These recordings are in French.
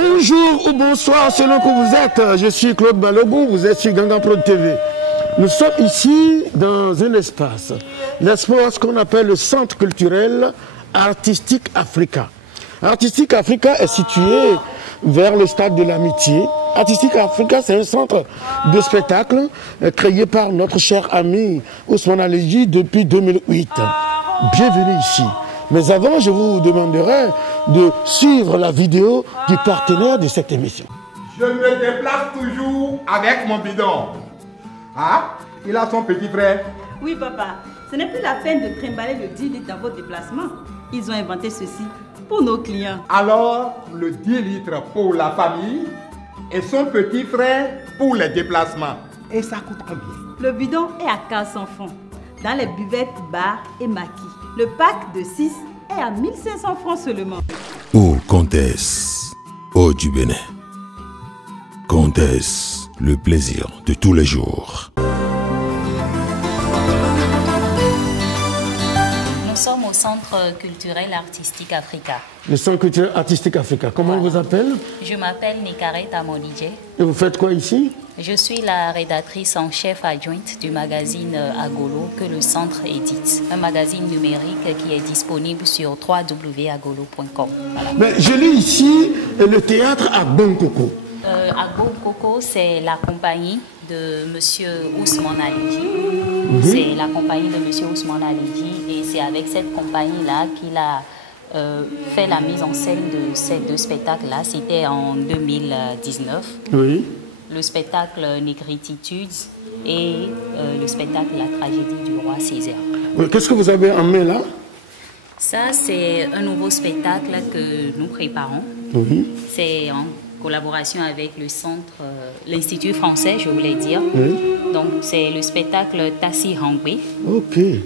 Bonjour ou bonsoir selon que vous êtes. Je suis Claude Balogun, vous êtes sur Gangan Prod TV. Nous sommes ici dans un espace, l'espace qu'on appelle le Centre culturel Artistique Africa. Artistique Africa est situé vers le stade de l'Amitié. Artistique Africa, c'est un centre de spectacle créé par notre cher ami Ousmane Aledji depuis 2008. Bienvenue ici. Mais avant, je vous demanderai de suivre la vidéo du partenaire de cette émission. Je me déplace toujours avec mon bidon. Ah, il a son petit frère. Oui, papa. Ce n'est plus la peine de trimballer le 10 litres dans votre déplacement. Ils ont inventé ceci pour nos clients. Alors, le 10 litres pour la famille et son petit frère pour les déplacements. Et ça coûte combien? Le bidon est à 400 francs dans les buvettes, bars et maquis. Le pack de 6 est à 1500 francs seulement. Oh, Comtesse, oh du Bénin. Comtesse, le plaisir de tous les jours. Nous sommes au Centre culturel artistique Africa. Le Centre culturel artistique Africa. Comment on vous appelle? Je m'appelle Nikaret Amolidje. Et vous faites quoi ici? Je suis la rédactrice en chef adjointe du magazine Agolo que le centre édite. Un magazine numérique qui est disponible sur www.agolo.com. Voilà. Mais je lis ici le théâtre à Bongkoko. Bongkoko, c'est la compagnie de M. Ousmane Aledji. C'est la compagnie de M. Ousmane Aledji et c'est avec cette compagnie-là qu'il a fait la mise en scène de ces deux spectacles-là. C'était en 2019. Oui. Le spectacle Négritudes et le spectacle La tragédie du roi Césaire. Qu'est-ce que vous avez en main là? Ça, c'est un nouveau spectacle que nous préparons. Oui. C'est en collaboration avec le centre, l'Institut français, je voulais dire. Oui. Donc, c'est le spectacle Tassi Hangbe,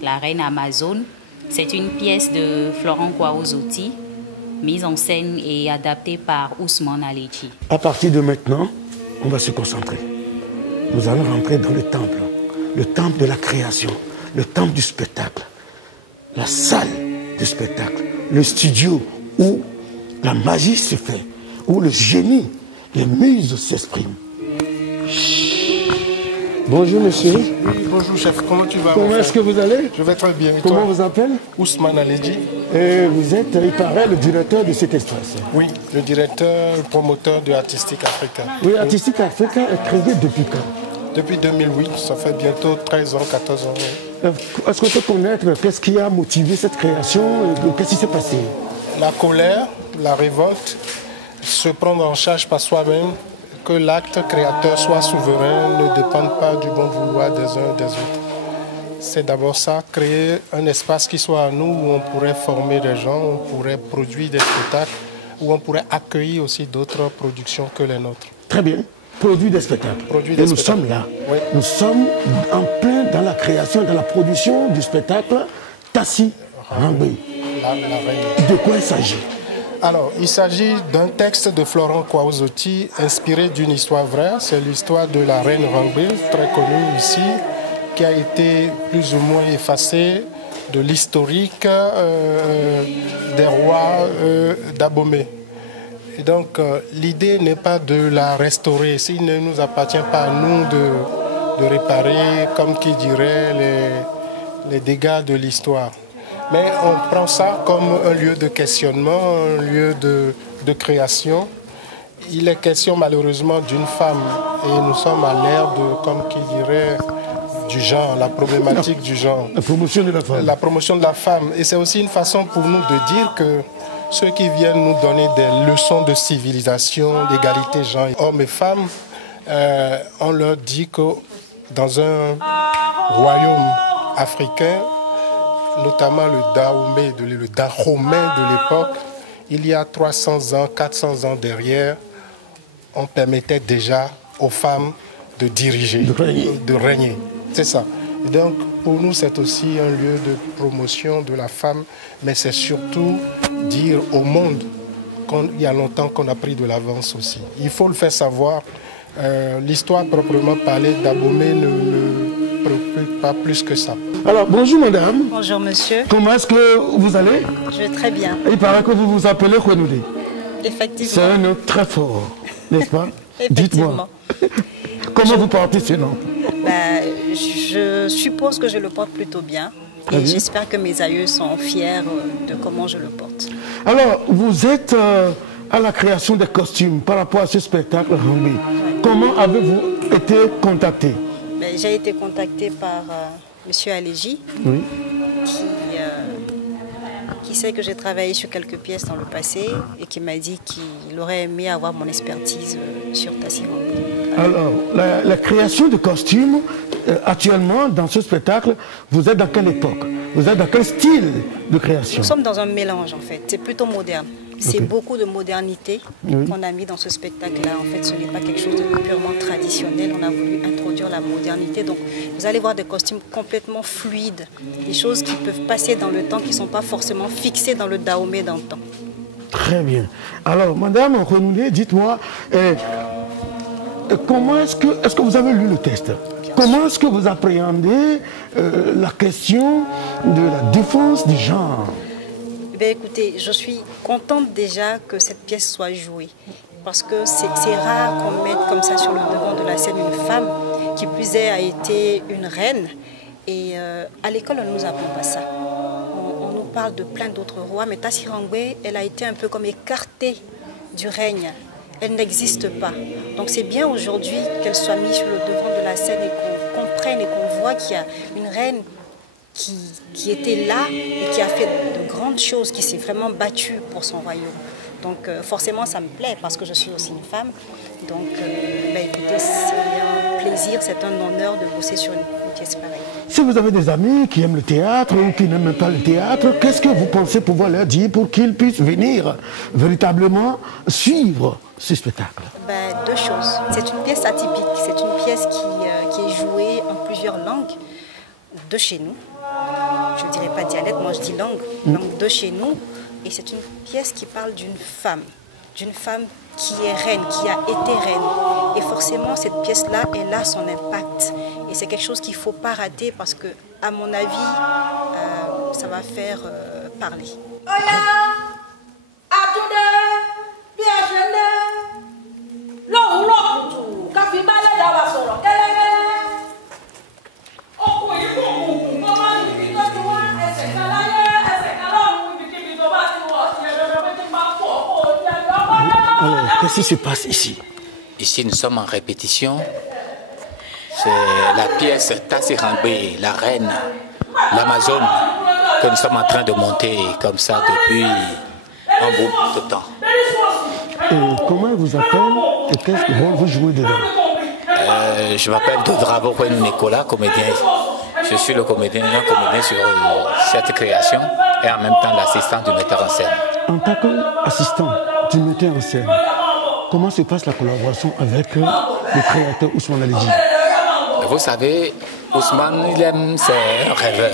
La reine Amazone. C'est une pièce de Florent Kwaozotti, mise en scène et adaptée par Ousmane Aledji. À partir de maintenant, on va se concentrer. Nous allons rentrer dans le temple de la création, le temple du spectacle, la salle du spectacle, le studio où la magie se fait, où le génie, les muses s'expriment. Bonjour monsieur. Oui, bonjour chef, comment tu vas? Comment est-ce que vous allez? Je vais très bien. Et comment toi? vous appelez? Ousmane Aledji. Et vous êtes, il paraît, le directeur de cet espace. Oui, le directeur, le promoteur de Artistique Africa. Oui, Artistique Africa est créé depuis quand? Depuis 2008, ça fait bientôt 13 ans, 14 ans. Oui. Est-ce qu'on peut connaître qu'est-ce qui a motivé cette création? Qu'est-ce qui s'est passé? La colère, la révolte, se prendre en charge par soi-même, que l'acte créateur soit souverain, ne dépende pas du bon vouloir des uns et des autres. C'est d'abord ça, créer un espace qui soit à nous, où on pourrait former des gens, où on pourrait produire des spectacles, où on pourrait accueillir aussi d'autres productions que les nôtres. Très bien, produire des spectacles. Et nous sommes là. Oui. Nous sommes en plein dans la création, dans la production du spectacle Tassi Hangbe. De quoi il s'agit? Alors, il s'agit d'un texte de Florent Kwaozotti inspiré d'une histoire vraie. C'est l'histoire de la reine Hangbe, très connue ici, qui a été plus ou moins effacée de l'historique des rois d'Abomey. Et donc, l'idée n'est pas de la restaurer. Il ne nous appartient pas à nous de réparer, comme qui dirait, les dégâts de l'histoire. Mais on prend ça comme un lieu de questionnement, un lieu de création. Il est question malheureusement d'une femme et nous sommes à l'ère de, comme qui dirait, du genre, la problématique du genre. La promotion de la femme. La promotion de la femme. Et c'est aussi une façon pour nous de dire que ceux qui viennent nous donner des leçons de civilisation, d'égalité genre hommes et femmes, on leur dit que dans un royaume africain, notamment le Dahomey de l'époque, il y a 300 ans, 400 ans derrière, on permettait déjà aux femmes de diriger, de régner. C'est ça. Et donc, pour nous, c'est aussi un lieu de promotion de la femme, mais c'est surtout dire au monde qu'il y a longtemps qu'on a pris de l'avance aussi. Il faut le faire savoir. L'histoire proprement parlée d'Abomey ne préoccupe pas plus que ça. Alors, bonjour madame. Bonjour monsieur. Comment est-ce que vous allez? Je vais très bien. Il paraît que vous vous appelez Kouenoudé. Effectivement. C'est un nom très fort, n'est-ce pas? Dites-moi, comment vous portez ce nom? Je suppose que je le porte plutôt bien. Et j'espère que mes aïeux sont fiers de comment je le porte. Alors, vous êtes à la création des costumes par rapport à ce spectacle Rambé. Comment avez-vous été contacté? J'ai été contacté par M. Aléji, qui sait que j'ai travaillé sur quelques pièces dans le passé et qui m'a dit qu'il aurait aimé avoir mon expertise sur Tassi Rambé. Alors, la création de costumes, actuellement, dans ce spectacle, vous êtes dans quelle époque? Vous êtes dans quel style de création? Nous sommes dans un mélange, en fait. C'est plutôt moderne. C'est beaucoup de modernité qu'on a mis dans ce spectacle-là. En fait, ce n'est pas quelque chose de purement traditionnel. On a voulu introduire la modernité. Donc, vous allez voir des costumes complètement fluides. Des choses qui peuvent passer dans le temps, qui ne sont pas forcément fixées dans le Dahomey d'antan. Très bien. Alors, Madame Renoulet, dites-moi, comment est-ce que vous avez lu le texte? Comment est-ce que vous appréhendez la question de la défense du genre? Écoutez, je suis contente déjà que cette pièce soit jouée. Parce que c'est rare qu'on mette comme ça sur le devant de la scène une femme qui plus est a été une reine. Et à l'école, on ne nous apprend pas ça. On nous parle de plein d'autres rois, mais Tassi Rambé, elle a été un peu comme écartée du règne. Elle n'existe pas. Donc c'est bien aujourd'hui qu'elle soit mise sur le devant de la scène et qu'on comprenne et qu'on voit qu'il y a une reine qui était là et qui a fait de grandes choses, qui s'est vraiment battue pour son royaume. Donc forcément ça me plaît parce que je suis aussi une femme. Donc écoutez, c'est un plaisir, c'est un honneur de bosser sur une pièce pareille. Si vous avez des amis qui aiment le théâtre ou qui n'aiment pas le théâtre, qu'est-ce que vous pensez pouvoir leur dire pour qu'ils puissent venir véritablement suivre ce spectacle? Deux choses. C'est une pièce atypique, c'est une pièce qui est jouée en plusieurs langues de chez nous. Je ne dirais pas dialecte, moi je dis langue de chez nous. Et c'est une pièce qui parle d'une femme qui est reine, qui a été reine. Et forcément, cette pièce-là, elle a son impact. Et c'est quelque chose qu'il ne faut pas rater parce que, à mon avis, ça va faire parler. Alors, qu'est-ce qui se passe ici? Ici, nous sommes en répétition. C'est la pièce Tassi Rambé, la reine, l'Amazone, que nous sommes en train de monter comme ça depuis un bout de temps. Et comment elle vous appelle et quest que vous jouez dedans? Je m'appelle Dodravo Nicolas, comédien. Je suis un comédien sur cette création et en même temps l'assistant du metteur en scène. En tant qu'assistant du metteur en scène, comment se passe la collaboration avec le créateur Ousmane Aléji? Vous savez, Ousmane, c'est un rêveur.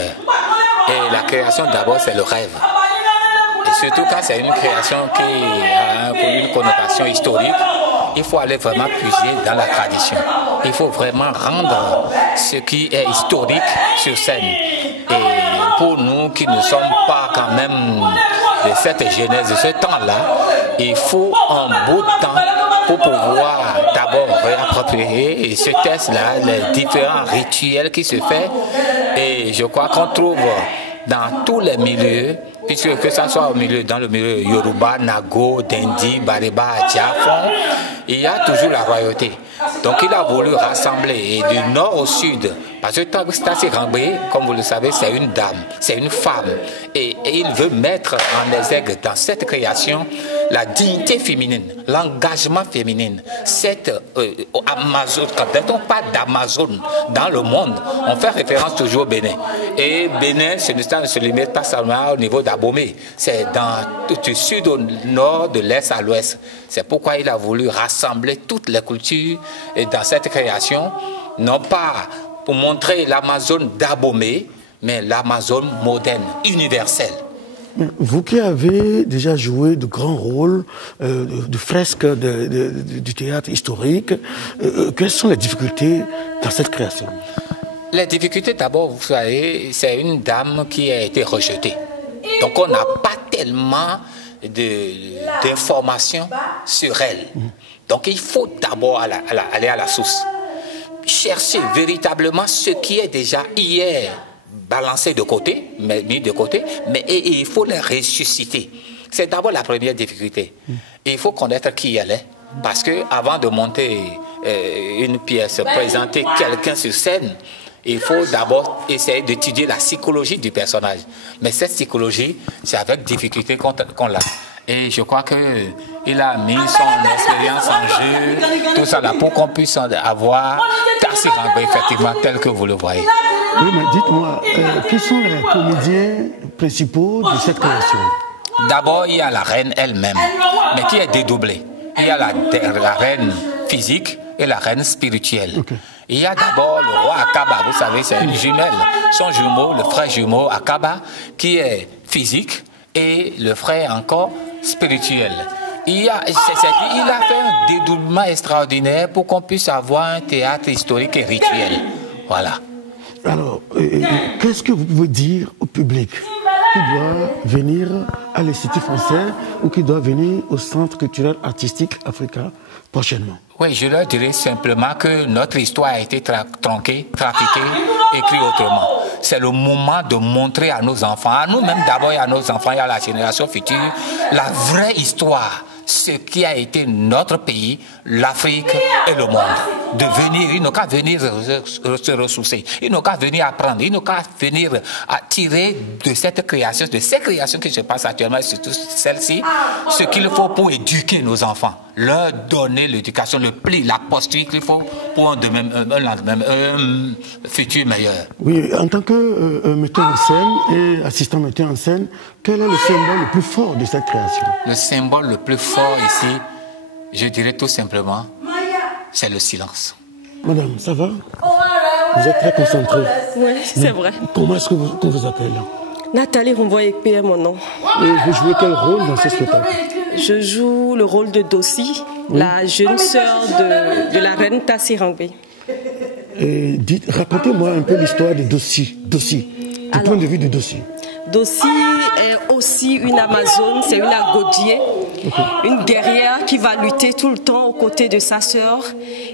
Et la création d'abord, c'est le rêve. Et surtout quand c'est une création qui a une connotation historique, il faut aller vraiment puiser dans la tradition. Il faut vraiment rendre ce qui est historique sur scène. Et pour nous qui ne sommes pas quand même de cette genèse, de ce temps-là, il faut un bout de temps pour pouvoir d'abord réapproprier ce texte-là, les différents rituels qui se font. Et je crois qu'on trouve dans tous les milieux, puisque que ce soit dans le milieu Yoruba, Nago, Dendi, Bariba, Diafon, il y a toujours la royauté. Donc il a voulu rassembler du nord au sud, parce que Tassi Rambé, comme vous le savez, c'est une dame, c'est une femme. Et il veut mettre en exergue dans cette création la dignité féminine, l'engagement féminin. Cette Amazone, quand on parle d'Amazone dans le monde, on fait référence toujours au Bénin. Et Bénin, ce ne se limite pas seulement au niveau d'Abomey, c'est du sud au nord, de l'est à l'ouest. C'est pourquoi il a voulu rassembler toutes les cultures dans cette création, non pas pour montrer l'Amazone d'Abomey, mais l'Amazone moderne, universelle. Vous qui avez déjà joué de grands rôles, de fresques du théâtre historique, quelles sont les difficultés dans cette création? Les difficultés, d'abord, vous savez, c'est une dame qui a été rejetée. Donc on n'a pas tellement d'informations sur elle. Donc il faut d'abord aller à la source. Chercher véritablement ce qui est déjà hier balancé de côté, mis de côté, mais il faut les ressusciter. C'est d'abord la première difficulté. Et il faut connaître qui elle est, parce que avant de monter une pièce, présenter quelqu'un sur scène, il faut d'abord essayer d'étudier la psychologie du personnage. Mais cette psychologie, c'est avec difficulté qu'on l'a. Et je crois qu'il a mis son expérience en jeu, tout ça là, pour qu'on puisse avoir Tassi Rangbe, effectivement, tel que vous le voyez. Oui, mais dites-moi, quels sont les comédiens principaux de cette création? D'abord, il y a la reine elle-même, mais qui est dédoublée. Il y a la reine physique et la reine spirituelle. Okay. Il y a d'abord le roi Akaba, vous savez, c'est une jumelle. Son jumeau, le frère jumeau Akaba, qui est physique, et le frère encore spirituel. Il a fait un dédoublement extraordinaire pour qu'on puisse avoir un théâtre historique et rituel. Voilà. Alors, qu'est-ce que vous pouvez dire au public qui doit venir à l'Institut français ou qui doit venir au Centre culturel artistique Africa prochainement? Oui, je leur dirais simplement que notre histoire a été tronquée, trafiquée, écrite autrement. C'est le moment de montrer à nos enfants, à nous-mêmes d'abord et à nos enfants et à la génération future, la vraie histoire, ce qui a été notre pays, l'Afrique et le monde. De venir, ils n'ont qu'à venir se ressourcer, ils n'ont qu'à venir apprendre, ils n'ont qu'à venir à tirer de cette création, de ces créations qui se passent actuellement, surtout celle-ci, ce qu'il faut pour éduquer nos enfants, leur donner l'éducation, le pli, la posture qu'il faut pour un futur meilleur. Oui, en tant que metteur en scène et assistant metteur en scène, quel est le symbole le plus fort de cette création? Le symbole le plus fort ici, je dirais tout simplement, c'est le silence. Madame, ça va? Vous êtes très concentrée. Oui, c'est vrai. Comment est-ce qu'on vous appelle? Nathalie Rumboy-Ekpe, mon nom. Et vous jouez quel rôle dans ce spectacle? Je joue le rôle de Dossi, la jeune sœur de la reine Tassi Rangbe. Racontez-moi un peu l'histoire de Dossi, du point de vue de Dossi. Dossi est aussi une Amazone, c'est une Agodier, une guerrière qui va lutter tout le temps aux côtés de sa sœur.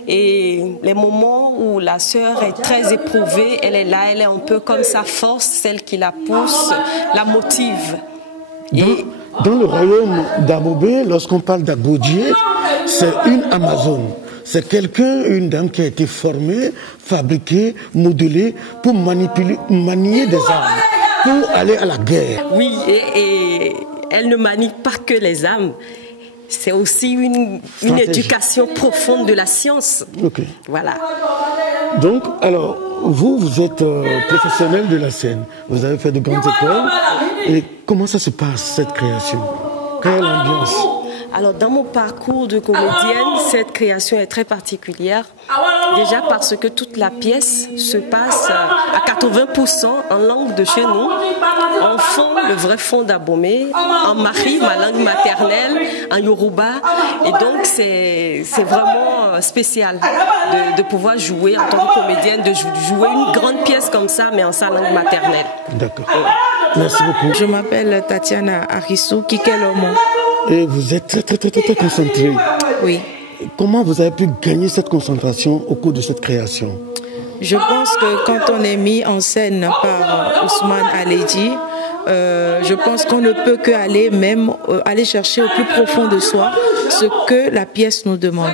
Et les moments où la sœur est très éprouvée, elle est là, elle est un peu comme sa force, celle qui la pousse, la motive. Dans le royaume d'Abobé, lorsqu'on parle d'Agodier, c'est une Amazone. C'est une dame qui a été formée, fabriquée, modelée pour manier des armes, pour aller à la guerre. Oui, et elle ne manie pas que les armes. C'est aussi une éducation profonde de la science. Okay. Voilà. Donc, alors, vous êtes professionnel de la scène. Vous avez fait de grandes écoles. Et comment ça se passe, cette création? Quelle est l'ambiance? Alors, dans mon parcours de comédienne, cette création est très particulière. Déjà parce que toute la pièce se passe à 80% en langue de chez nous, en fond, le vrai fond d'Abomey, en mari, ma langue maternelle, en Yoruba. Et donc, c'est vraiment spécial de pouvoir jouer en tant que comédienne, de jouer une grande pièce comme ça, mais en sa langue maternelle. D'accord. Merci beaucoup. Je m'appelle Tatiana Arissou Kikelomo. Et vous êtes très concentrée. Oui. Comment vous avez pu gagner cette concentration au cours de cette création? Je pense que quand on est mis en scène par Ousmane Aledi, je pense qu'on ne peut que aller chercher au plus profond de soi ce que la pièce nous demande.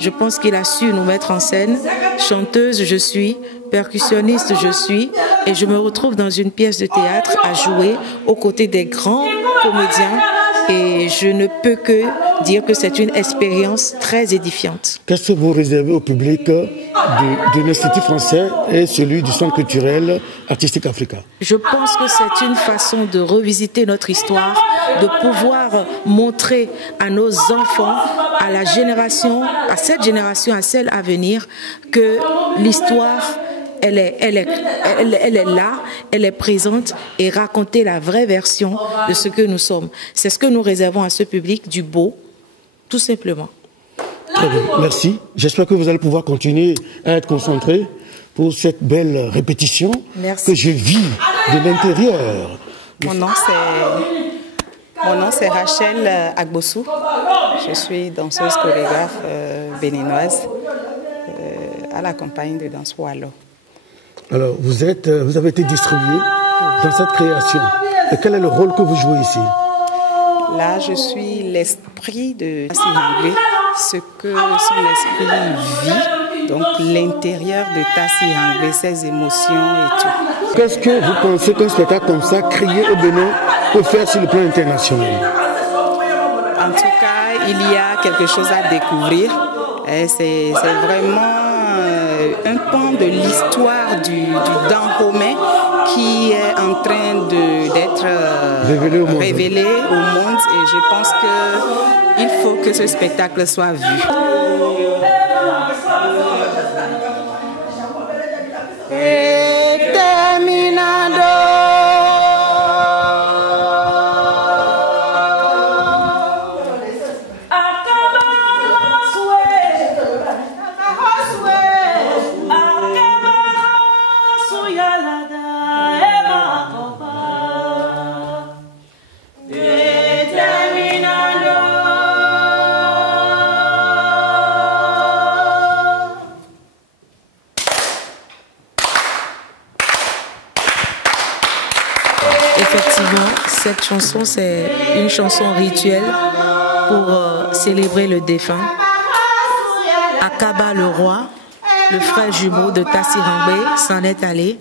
Je pense qu'il a su nous mettre en scène. Chanteuse, je suis. Percussionniste, je suis. Et je me retrouve dans une pièce de théâtre à jouer aux côtés des grands comédiens. Et je ne peux que dire que c'est une expérience très édifiante. Qu'est-ce que vous réservez au public de l'Institut français et celui du Centre culturel artistique Africa? Je pense que c'est une façon de revisiter notre histoire, de pouvoir montrer à nos enfants, à cette génération, à celle à venir, que l'histoire, elle est là, elle est présente, et raconter la vraie version de ce que nous sommes. C'est ce que nous réservons à ce public, du beau, tout simplement. Très bien, merci. J'espère que vous allez pouvoir continuer à être concentré pour cette belle répétition que je vis de l'intérieur. Mon nom c'est Mon nom c'est Rachel Agbossou. Je suis danseuse chorégraphe béninoise à la compagnie de danse Walo. Alors, vous avez été distribué dans cette création. Et quel est le rôle que vous jouez ici? Là, je suis l'esprit de Tassi Hangbe, ce que son esprit vit, donc l'intérieur de Tassi Hangbe, ses émotions et tout. Qu'est-ce que vous pensez qu'un spectacle comme ça, créé au Bénin, peut faire sur le plan international? En tout cas, il y a quelque chose à découvrir. C'est vraiment un pan de l'histoire du Dahomey qui est en train d'être révélé au monde, et je pense qu'il faut que ce spectacle soit vu. Effectivement, cette chanson, c'est une chanson rituelle pour célébrer le défunt. Akaba, le roi, le frère jumeau de Tassi Hangbe, s'en est allé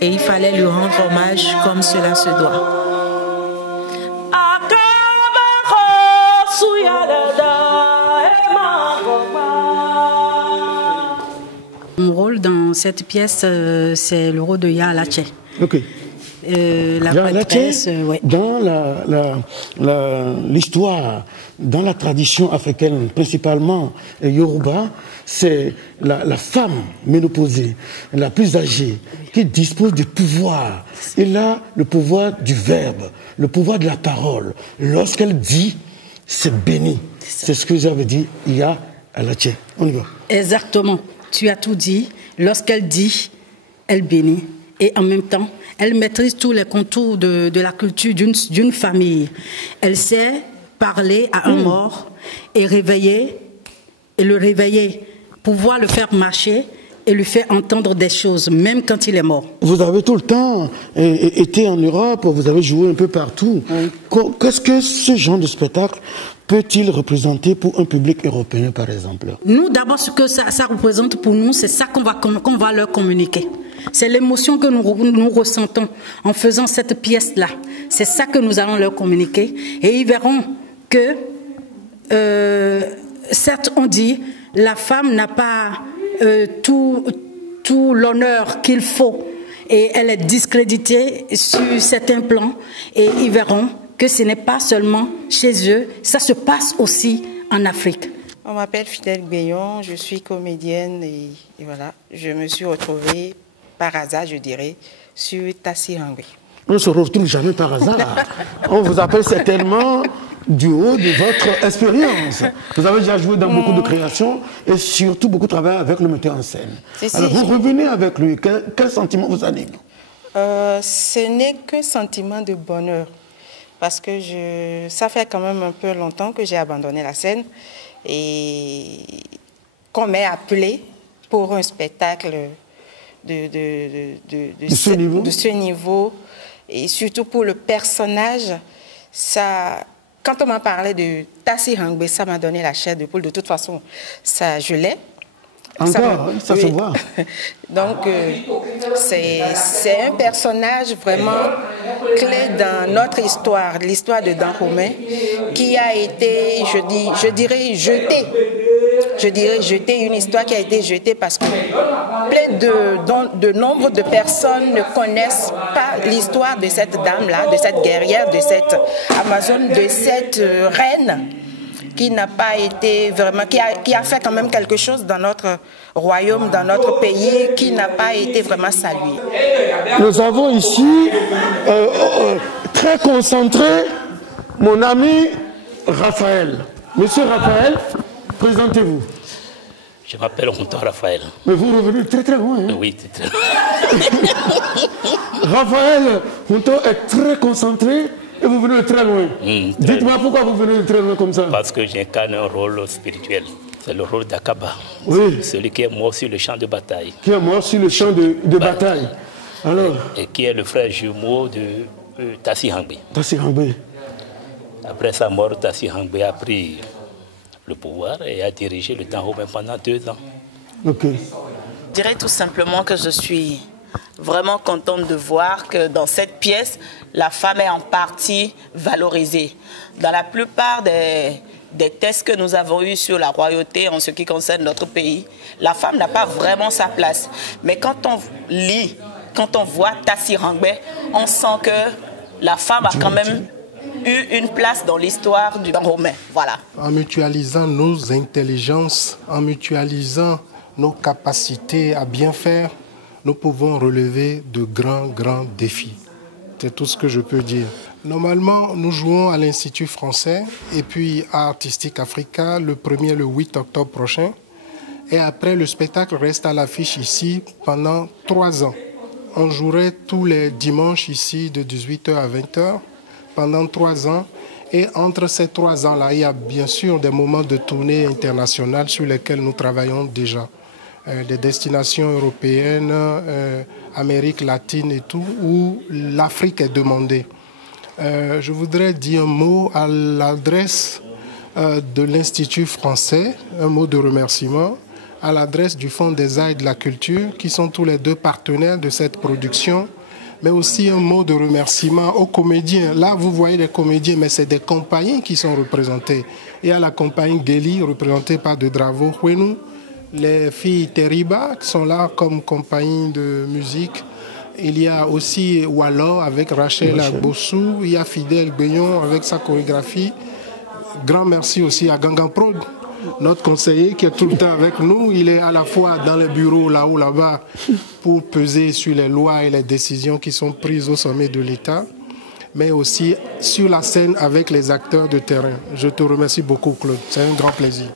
et il fallait lui rendre hommage comme cela se doit. Mon rôle dans cette pièce, c'est le rôle de Ya Alache. Ok. La prêtresse, ouais. Dans l'histoire, dans la tradition africaine, principalement Yoruba, c'est la femme ménopausée, la plus âgée, qui dispose du pouvoir. Elle a le pouvoir du verbe, le pouvoir de la parole. Lorsqu'elle dit, c'est béni. C'est ce que vous avez dit, Ya Alache. On y va. Exactement. Tu as tout dit. Lorsqu'elle dit, elle bénit. Et en même temps, elle maîtrise tous les contours de la culture d'une famille. Elle sait parler à un mort et le réveiller, pouvoir le faire marcher et lui faire entendre des choses, même quand il est mort. Vous avez tout le temps été en Europe, vous avez joué un peu partout. Oui. Qu'est-ce que ce genre de spectacle peut-il représenter pour un public européen, par exemple? Nous, d'abord, ce que ça représente pour nous, c'est ça qu'on va leur communiquer. C'est l'émotion que nous ressentons en faisant cette pièce-là. C'est ça que nous allons leur communiquer. Et ils verront que, certes, on dit, la femme n'a pas tout l'honneur qu'il faut. Et elle est discréditée sur certains plans. Et ils verront que ce n'est pas seulement chez eux, ça se passe aussi en Afrique. On m'appelle Fidèle Gbeyon, je suis comédienne et voilà, je me suis retrouvée par hasard, je dirais, sur Tassi Hangbe. On ne se retrouve jamais par hasard. On vous appelle certainement du haut de votre expérience. Vous avez déjà joué dans beaucoup de créations et surtout beaucoup travaillé avec le metteur en scène. Alors vous revenez avec lui, quel sentiment vous anime? Ce n'est qu'un sentiment de bonheur. Parce que ça fait quand même un peu longtemps que j'ai abandonné la scène et qu'on m'ait appelé pour un spectacle de ce niveau et surtout pour le personnage. Quand on m'a parlé de Tassi Hangbe, ça m'a donné la chair de poule. De toute façon, je l'ai. Encore, ça se voit. Donc, c'est un personnage vraiment clé dans notre histoire, l'histoire de Dahomey, qui a été, je dirais, jetée. Je dirais jetée, une histoire qui a été jetée parce que plein de nombre de personnes ne connaissent pas l'histoire de cette dame-là, de cette guerrière, de cette Amazone, de cette reine, qui n'a pas été vraiment, qui a fait quand même quelque chose dans notre royaume, dans notre pays, qui n'a pas été vraiment salué. Nous avons ici, très concentré, mon ami Raphaël. Monsieur Raphaël, présentez-vous. Je m'appelle Hunto Raphaël. Mais vous revenez très très loin. Hein? Oui, très loin. Raphaël Hunto est très concentré Et vous venez de très loin. Dites-moi pourquoi vous venez de très loin comme ça. Parce que j'incarne un rôle spirituel. C'est le rôle d'Akaba. Oui. Celui qui est mort sur le champ de bataille. Qui est mort sur le champ de bataille. Alors. Et qui est le frère jumeau de Tassi Hangbe. Tassi Hangbe. Après sa mort, Tassi Hangbe a pris le pouvoir et a dirigé le Dahomey pendant 2 ans. Ok. Je dirais tout simplement que je suis vraiment contente de voir que dans cette pièce, la femme est en partie valorisée. Dans la plupart des tests que nous avons eus sur la royauté en ce qui concerne notre pays, la femme n'a pas vraiment sa place. Mais quand on lit, quand on voit Tassi Hangbe, on sent que la femme a quand même eu une place dans l'histoire du Dahomey. Voilà. En mutualisant nos intelligences, en mutualisant nos capacités à bien faire, nous pouvons relever de grands défis. C'est tout ce que je peux dire. Normalement, nous jouons à l'Institut français et puis à Artistique Africa le 1er et le 8 octobre prochain. Et après, le spectacle reste à l'affiche ici pendant 3 ans. On jouerait tous les dimanches ici de 18h à 20h pendant 3 ans. Et entre ces 3 ans-là, il y a bien sûr des moments de tournée internationale sur lesquels nous travaillons déjà. Des destinations européennes, Amérique latine et tout, où l'Afrique est demandée. Je voudrais dire un mot à l'adresse de l'Institut français, un mot de remerciement, à l'adresse du Fonds des Arts et de la Culture, qui sont tous les 2 partenaires de cette production, mais aussi un mot de remerciement aux comédiens. Là, vous voyez les comédiens, mais c'est des compagnies qui sont représentées. Il y a la compagnie Geli, représentée par De Dravo Huenu, les filles Teriba, qui sont là comme compagnie de musique. Il y a aussi Wallo avec Rachel Agbossou. Il y a Fidèle Beyon avec sa chorégraphie. Grand merci aussi à Gangan Prod, notre conseiller qui est tout le temps avec nous. Il est à la fois dans les bureaux là-haut, là-bas, pour peser sur les lois et les décisions qui sont prises au sommet de l'État, mais aussi sur la scène avec les acteurs de terrain. Je te remercie beaucoup, Claude. C'est un grand plaisir.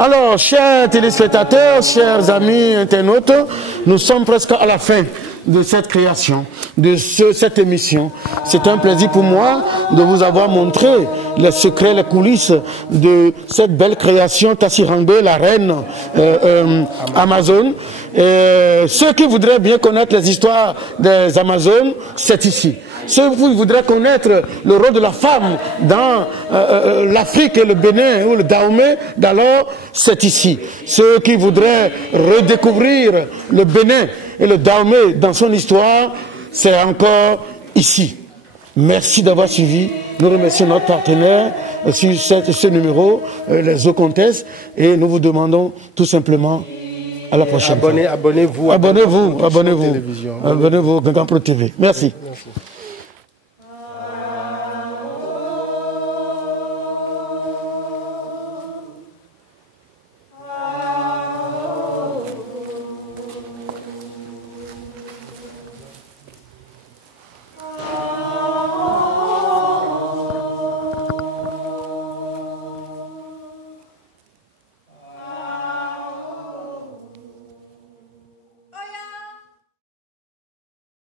Alors, chers téléspectateurs, chers amis internautes, nous sommes presque à la fin de cette création, de cette émission. C'est un plaisir pour moi de vous avoir montré les secrets, les coulisses de cette belle création Tassi Hangbe, la reine Amazone. Et ceux qui voudraient bien connaître les histoires des Amazones, c'est ici. Ceux qui voudraient connaître le rôle de la femme dans l'Afrique et le Bénin ou le Dahomey, alors c'est ici. Ceux qui voudraient redécouvrir le Bénin et le Dahomey dans son histoire, c'est encore ici. Merci d'avoir suivi. Nous remercions notre partenaire sur ce numéro, les Ocomtesses, et nous vous demandons tout simplement à la prochaine. Abonnez-vous. Abonnez-vous. Abonnez-vous. Abonnez-vous. Gangan Pro TV. Merci.